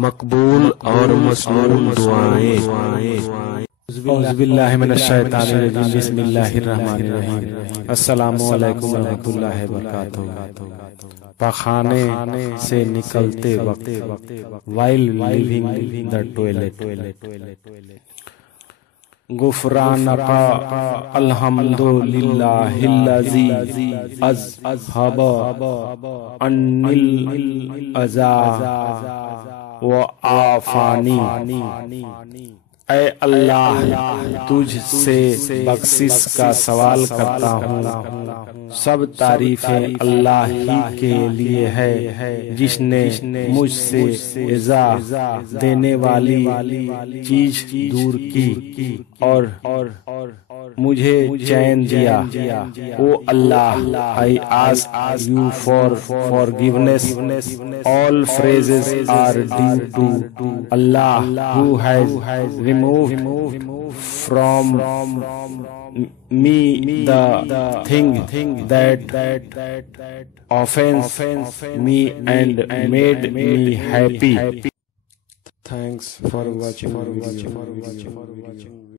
مقبول اور مسموع دعائیں۔ اعوذ باللہ من الشیطان الرجیم، بسم اللہ الرحمن الرحیم۔ السلام علیکم ورحمۃ اللہ وبرکاتہ۔ پخانے سے نکلتے وقت، while leaving the toilet، غفرانک الحمدللہ الذی اذھب عنی الاذی وعافانی۔ اے اللہ، تجھ سے بخشش کا سوال کرتا ہوں۔ سب تعریفیں اللہ ہی کے لیے ہے جس نے مجھ سے ایذا دینے والی چیز دور کی اور مجھے چین دیا۔ او اللہ، I ask you for forgiveness. All praises are due to Allah who has removed from me the thing that offends me and made me happy. Thanks for watching.